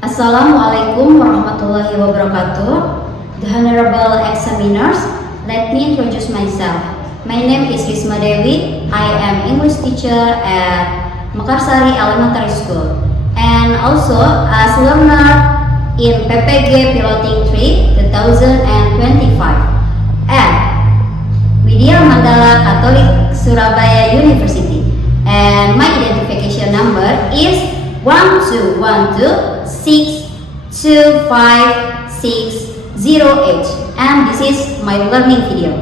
Assalamualaikum warahmatullahi wabarakatuh. The Honorable Examiners, let me introduce myself. My name is Risma Dewi. I am English teacher at Mekarsari Elementary School and also as learner in PPG Piloting 3 2025 at Widya Mandala Catholic Surabaya University, and my identification number is 121262560H, and this is my learning video.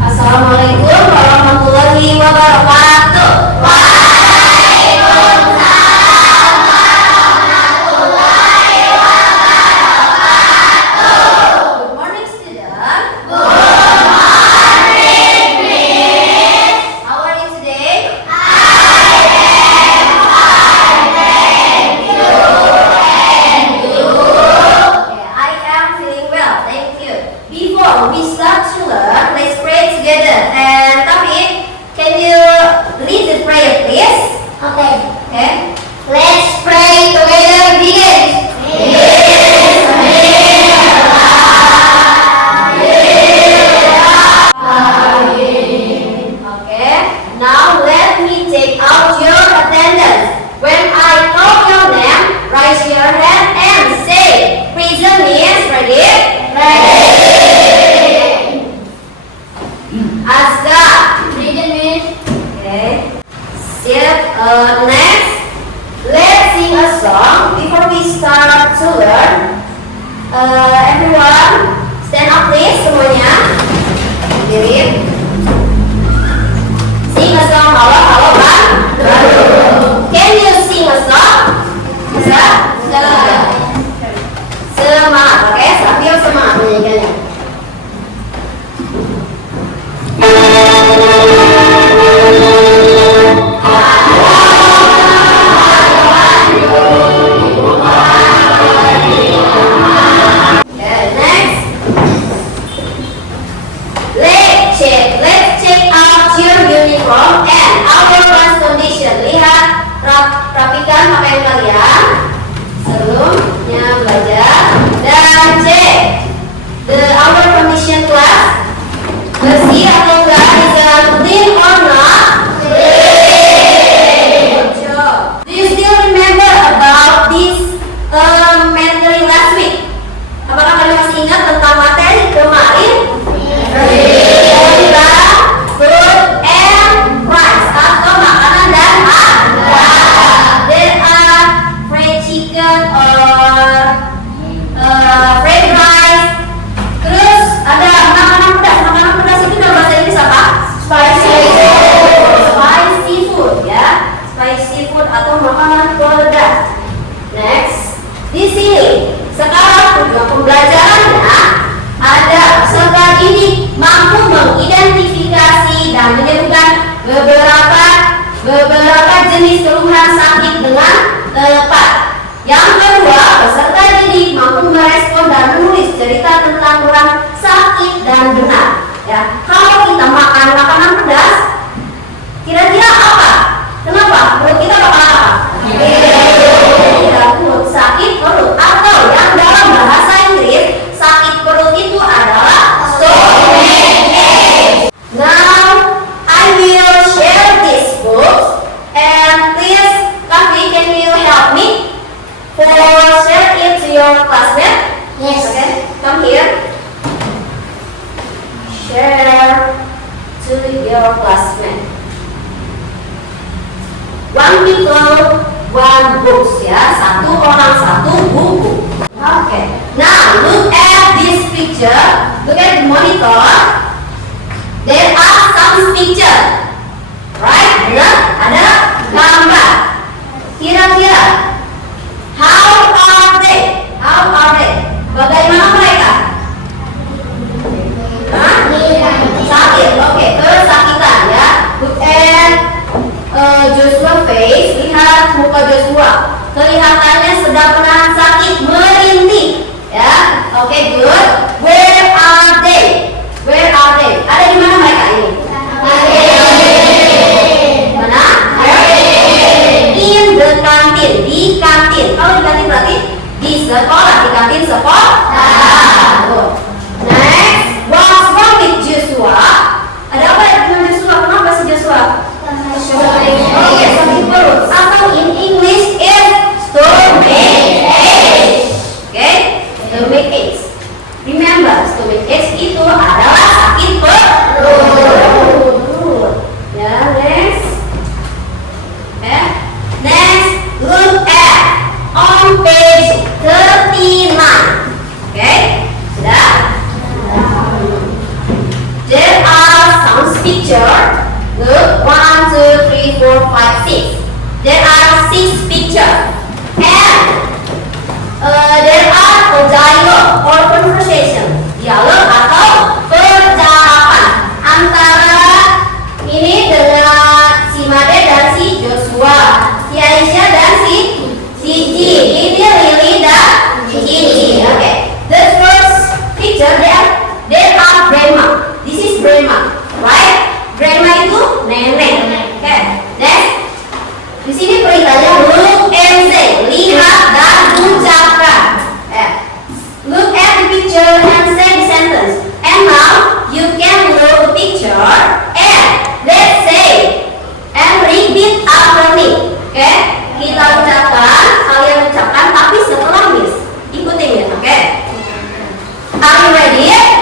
Assalamualaikum warahmatullahi wabarakatuh. Next, let's sing a song. Before we start to learn, everyone stand up please semuanya. Berdiri. Sing a song. Halo, halo kan? Can you sing a song? Bisa? Semangat, oke? Sambil semangat menyanyikannya. Rapikan pakaian kalian sebelumnya belajar. Dan cek our condition class bersih atau enggak, is clean or not? Good job. Do you still remember about this materi last week? Apakah kalian masih ingat tentang materi kemarin? Food and rice, atau makanan dan chicken or fried rice. Terus ada makanan pedas. Makanan pedas itu dalam bahasa Inggris apa? Spicy food ya. Spicy food atau makanan pedas. Next, di sini sekarang tujuan pembelajarannya ada peserta didik mampu mengidentifikasi dan menyebutkan beberapa jenis keluhan sakit dengan tepat. Yang kedua, peserta didik mampu merespon dan menulis cerita tentang keluhan sakit dan benar. Ya, kalau kita makan makanan pedas, kira-kira apa? Kenapa? Perut kita bakal apa? Perut, sakit perut, atau yang dalam bahasa Inggris sakit perut itu adalah stomachache. Now I will share this book, and please, Kavi, can you help me? For share it to your classmate. Yes. Okay. Come here. Share to your classmate. One people, one books ya. Satu orang satu buku. Okay. Now look at this picture. Look at the monitor. There are some picture. Right? Benar? Ada gambar. Kira-kira How are they? Bagaimana mereka? Sakit. Oke, kesakitan ya. Look at Joshua face. Lihat muka Joshua. Kelihatannya sedang menahan sakit, merintih. Ya. Oke, good. Where are they? Ada di mana mereka ini? Mana? In the kantin. Di sini perintahnya look and say, lihat dan ucapkan. Look at the picture and say the sentence. And now you can look the picture and let's say and repeat after me. Oke, kita ucapkan, kalian ucapkan, tapi setelah Miss. Ikutin ya, oke? Are you ready?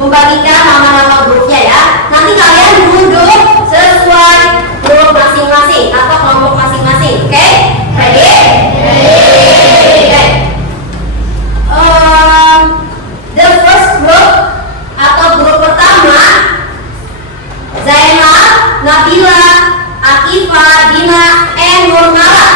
membagikan nama-nama grupnya ya. Nanti kalian duduk sesuai grup masing-masing atau kelompok masing-masing. Oke? Ready? Okay. The first group atau grup pertama Zainal, Nabila, Akifa, Dina, and Nurnala.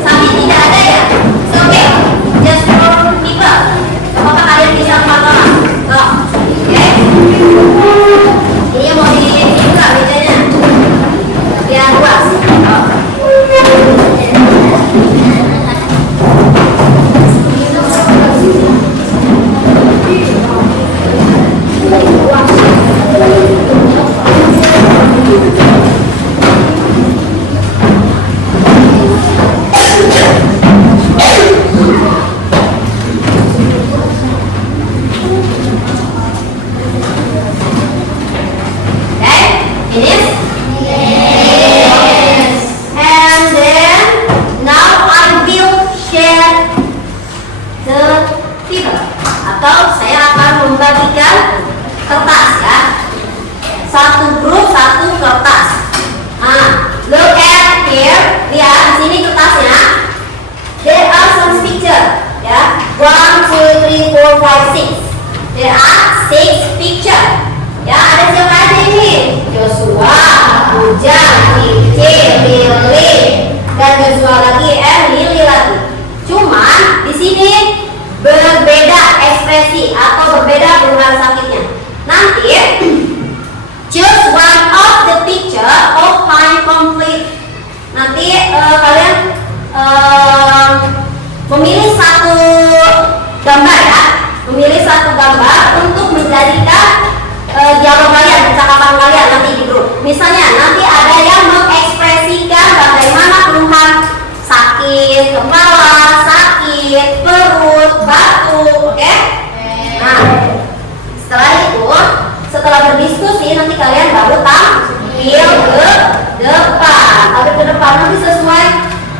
Sambil tidak ada ya? So, oke, just for people. Apakah kalian bisa 4 orang? So, oke. Ini mau dibuka bedanya. Biar luas. There are 6 pictures. Ya, ada siapa aja ini? Joshua, Ujang, Cici, Lily, dan Joshua lagi, Lily lagi. Cuman di sini berbeda ekspresi atau berbeda keluhan sakitnya. Nanti choose one of the picture of my complete. Nanti kalian memilih satu gambar ya. Memilih satu gambar untuk menjadikan dialog kalian, percakapan kalian nanti di grup. Misalnya nanti ada yang mengekspresikan bagaimana keluhan sakit kepala, sakit perut, batuk, oke? Nah, setelah itu, setelah berdiskusi nanti kalian baru tampil ke depan. Tampil ke depan nanti sesuai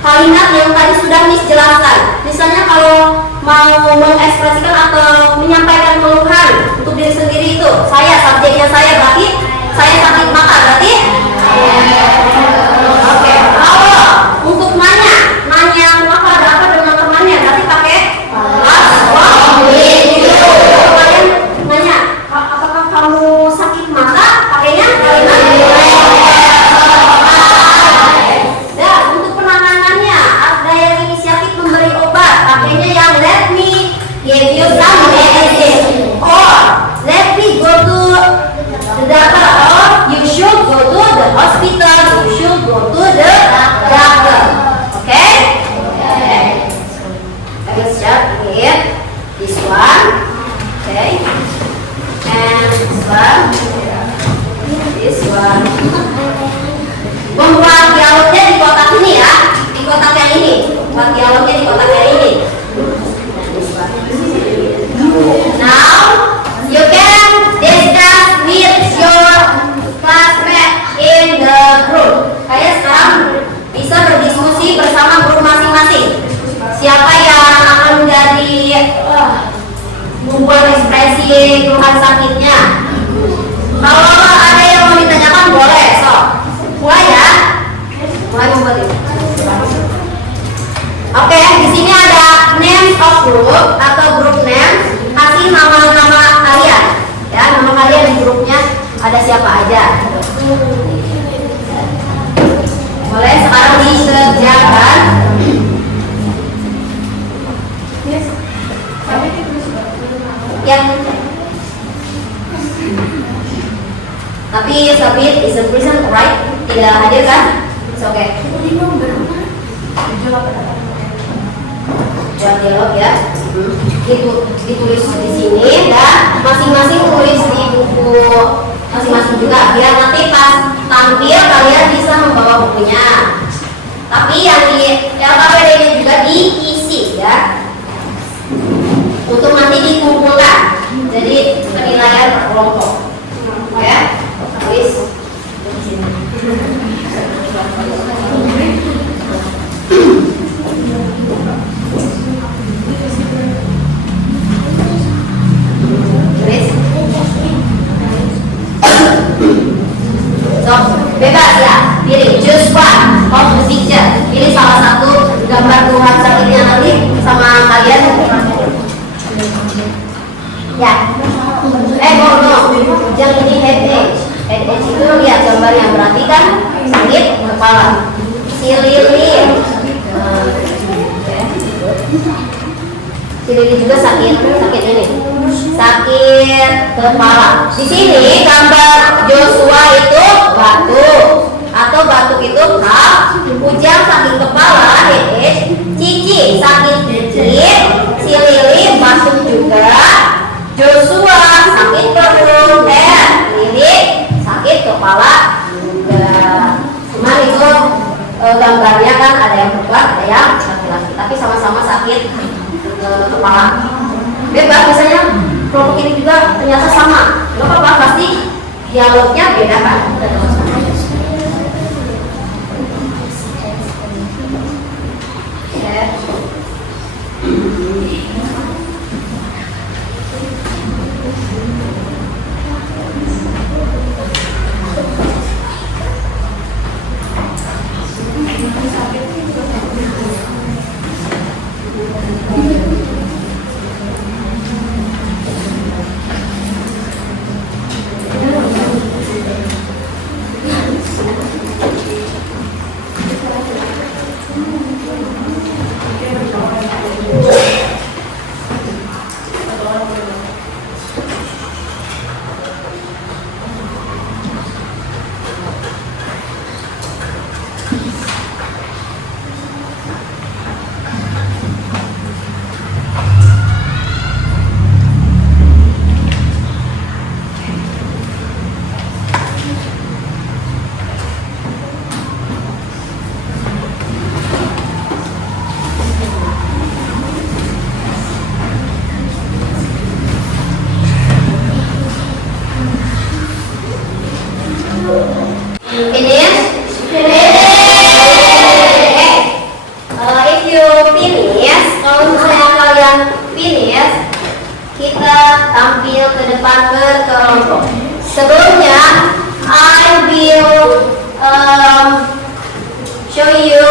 kalimat yang tadi sudah Miss jelaskan. Misalnya kalau mau mengekspresikan atau menyampaikan keluhan untuk diri sendiri itu, subjeknya saya berarti saya sakit mata berarti oke. Kalau untuk nanya maka ada apa dengan temannya berarti pakai kalian nanya apakah kamu sakit mata, pakainya kalimat. Dan untuk penanganannya ada yang inisiatif memberi obat, pakainya yang let me give you some medicine or let me go to the doctor, or you should go to the hospital, you should go to the doctor. Okay? Let's start with this one. Okay? And this one. Membuat dialognya di kotak ini ya, di kotak yang ini. Buat dialognya di kotak yang ini. Now you can discuss with your classmate in the group. Kalian sekarang bisa berdiskusi bersama grup masing-masing. Siapa yang akan menjadi membuat ekspresi keluhan sakitnya? Kalau ada yang mau ditanyakan boleh, so mulai ya, mulai membuat ini. Oke, di sini ada name of group atau group name. Kasih nama-nama kalian, ya nama kalian di grupnya ada siapa aja. Boleh sekarang dikerjakan. Yang tapi submit is a present, right? Tidak hadir kan? It's okay. Buat dialog ya, ditulis di sini dan masing-masing tulis di buku masing-masing juga biar nanti pas tampil kalian bisa membawa bukunya. Tapi yang di KPD-nya juga diisi ya, untuk nanti dikumpulkan jadi penilaian per kelompok ya. Tulis di sini. So, bebas ya, pilih choose one of the picture. Pilih salah satu gambar keluhan sakitnya nanti sama kalian. Ya, no, yang ini head edge itu Lili juga sakit ini, sakit kepala. Di sini gambar Joshua itu batuk atau batuk itu kaf, Ujang sakit kepala headache, Cici sakit gigit, si Lili batuk juga, Joshua sakit perut, Lili sakit kepala juga. Cuman itu gambarnya kan ada yang perempuan, ada yang laki-laki, tapi sama-sama sakit kepala. Bebas misalnya kelompok ini juga ternyata sama, nggak apa-apa, pasti dialognya beda kan. Kita tampil ke depan ke kelompok. Sebelumnya, I will show you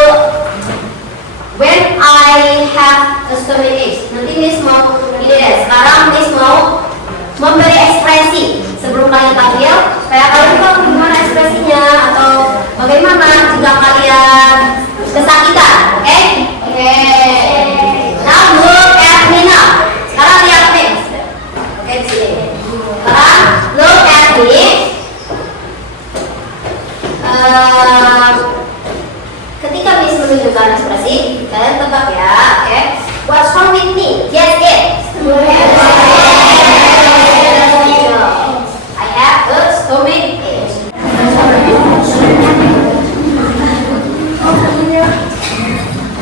when I have a story. Nanti Miss mau ini deh. Sekarang Miss mau memberi ekspresi sebelum kalian tampil. Supaya kalian tahu gimana ekspresinya atau bagaimana jika kalian kesakitan. Oke? Oke. Now look at me now. Sekarang lihat nih. Oke, di sini. Sekarang look at me. Ketika Miss menunjukkan ekspresi, kalian tebak ya. Oke. What's wrong with me? Guess it. I have a stomach ache.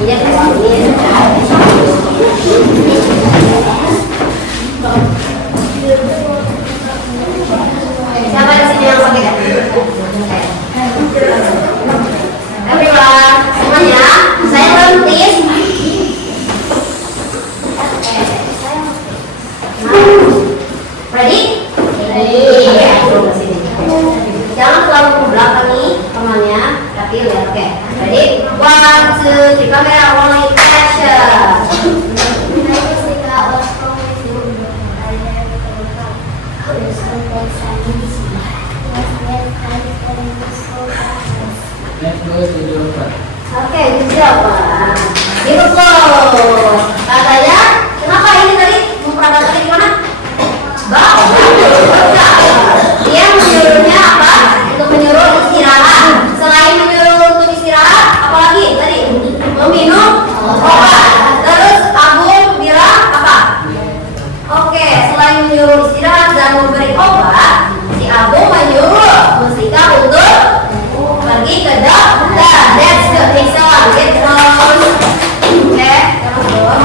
Iya, siapa di sini yang sakit? Everyone, semuanya, silent please. Ready? Jangan terlalu ke belakang nih temannya, tapi lihat. Oke, ready? 1, 2, 3, kamera rolling action. Oke, good job. Beautiful. Katanya, kenapa ini tadi memperagakan di mana? Dia menyuruhnya apa? Untuk menyuruh istirahat. Selain menyuruh untuk istirahat, apalagi tadi meminum obat. Terus Agung bilang apa? Oke, selain menyuruh istirahat dan memberi obat, si Agung menyuruh Mustika untuk pergi ke dokter. That's good. Excellent. Get close. Oke, terus.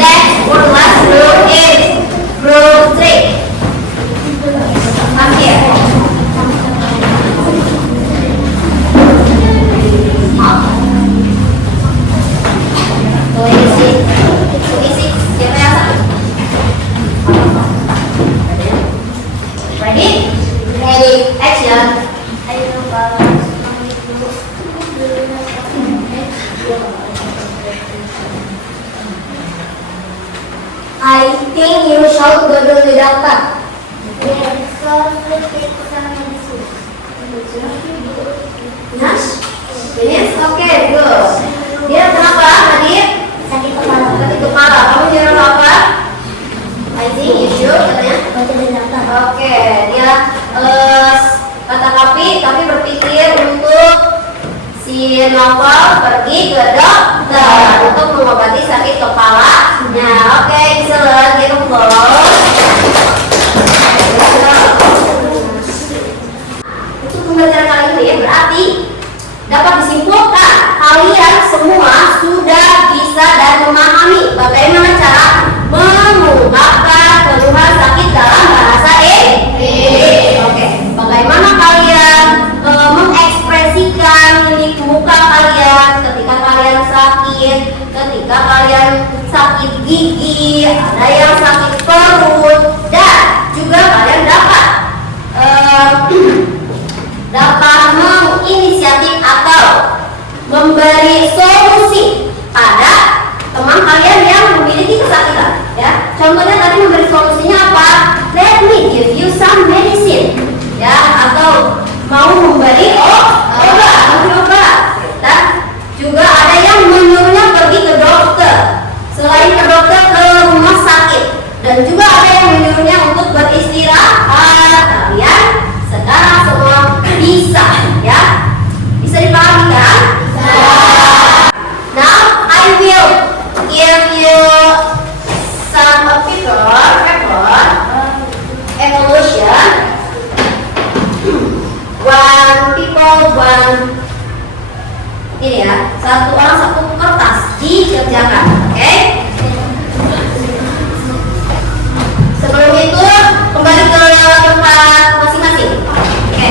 Next, for the last group is group 3. Come here. Isi. Siapa yang sakit? Ready? Ready. Action. I think you should go to the doctor. Nurse? Yes? Okay, good. Dia kenapa? si Novel pergi ke dokter untuk mengobati sakit kepalanya. Oke, excellent. Give applause. Untuk pembelajaran kali ini ya, berarti dapat disimpulkan kalian semua sudah bisa dan memahami bagaimana cara mengungkapkan keluhan sakit dalam bahasa Inggris. Oke, bagaimana kalian mengekspresikan mimik muka kalian ketika kalian sakit, ketika kalian sakit gigi, ada yang sakit perut, dan juga kalian dapat menginisiatif atau memberi solusi pada teman kalian yang memiliki kesakitan. Ya, contohnya tadi memberi solusinya apa? Let me give you some medicine. Ya, atau mau memberi obat. Dan juga ada yang menyuruhnya pergi ke dokter. Selain ke dokter, ke rumah sakit. Dan juga ada yang menyuruhnya untuk beristirahat. Kalian sekarang semua bisa, ya? Bisa dipahami kan? Now I will give you some paper evolution. Ini ya, satu orang satu kertas dikerjakan, oke? Sebelum itu kembali ke tempat masing-masing, oke?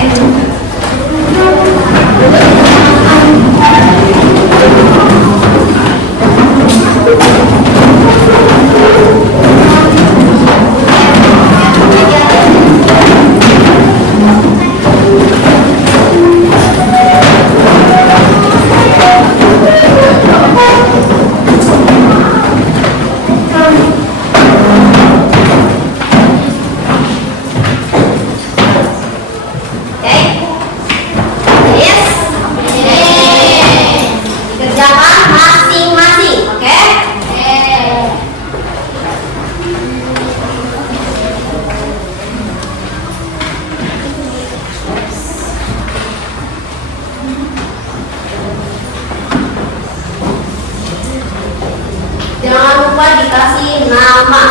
Jangan lupa dikasih nama.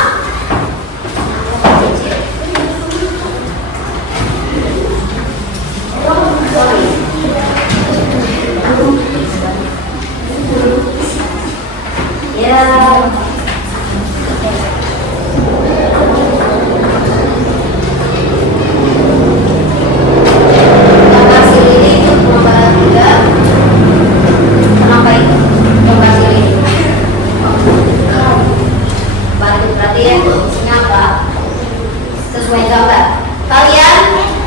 Ya. Kenapa itu? Lokasi ini. Berarti ya, isinya apa? Sesuai gambar. Kalian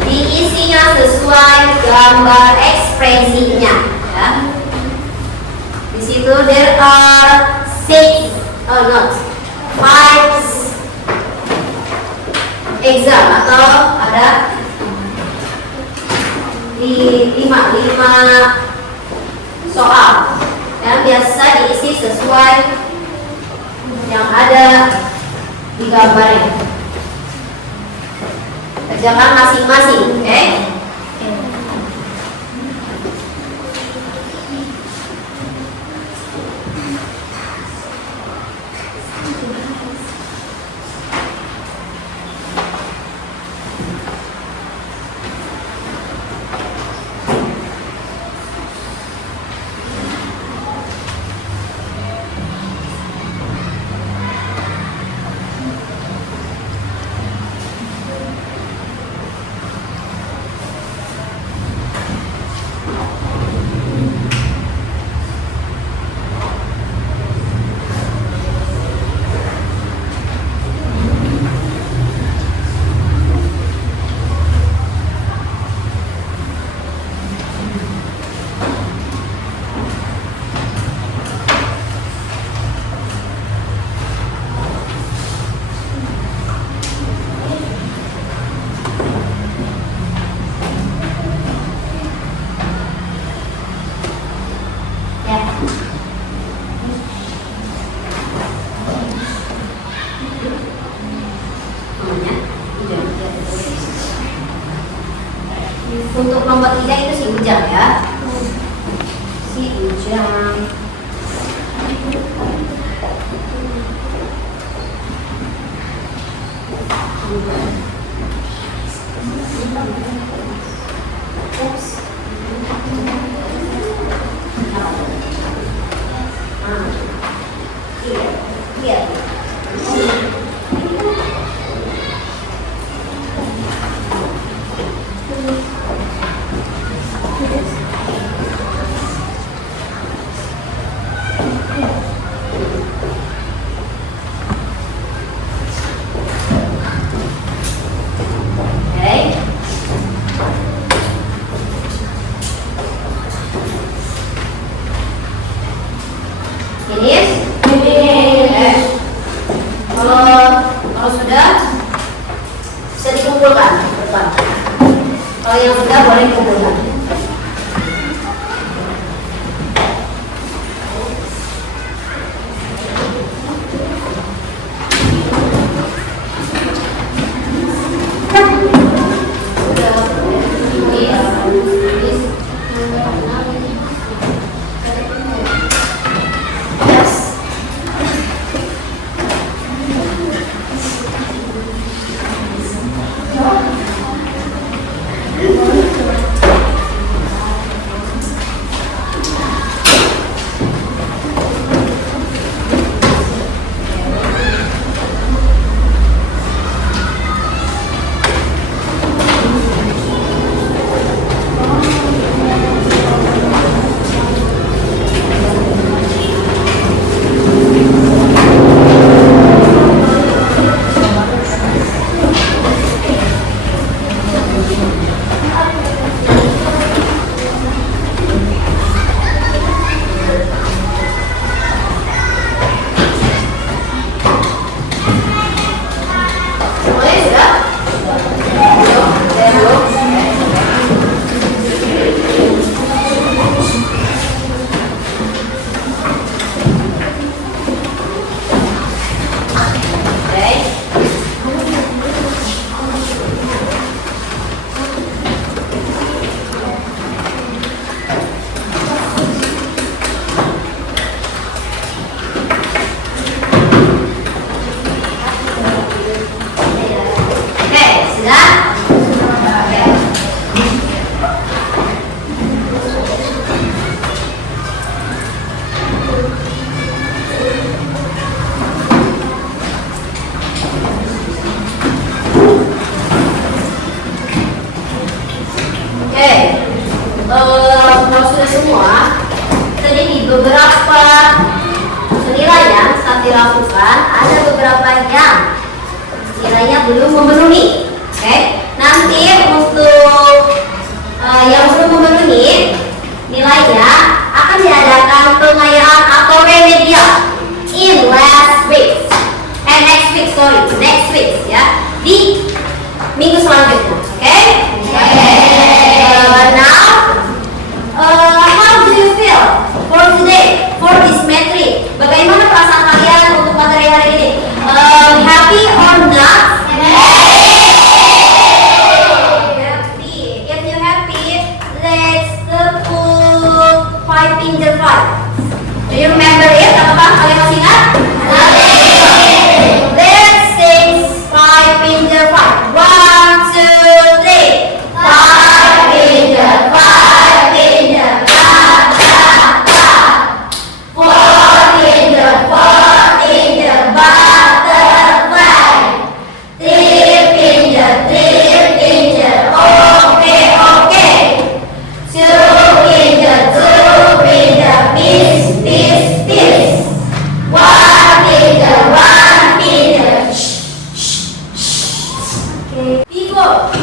diisinya sesuai gambar ekspresinya, ya. Di situ there are five exam atau ada lima soal yang biasa diisi sesuai yang ada di gambarnya. Kerjakan masing-masing, oke? Untuk nomor 3 itu si Ujang, ya. si Ujang. Iya. Okay. Finish? Finish. Kalau sudah bisa dikumpulkan depan. Kalau yang sudah boleh dikumpulkan. Yes. Semuanya sudah? Belum? Belum? Oke. Oke, sudah? Oke. Oke. Kalau sudah semua, tadi di beberapa penilaian saat dilakukan ada beberapa yang nilainya belum memenuhi. Oke, nanti untuk yang belum memenuhi nilainya akan diadakan pengayaan atau remedial in next week ya, di minggu selanjutnya. Oke. Now how do you feel for today, for this metric? Bagaimana perasaan kalian untuk materi hari ini? Happy or not? Happy. If you happy, let's put 5 finger 5. Do you remember it? Apakah kalian masih ingat? Let's sing 5 finger 5. 1, 2, 3. 5 finger 5 finger 4 finger 4 finger butterfly. 3 finger 3 finger okay. 2 finger 2 finger peace. 1 finger 1 finger. Okay. People.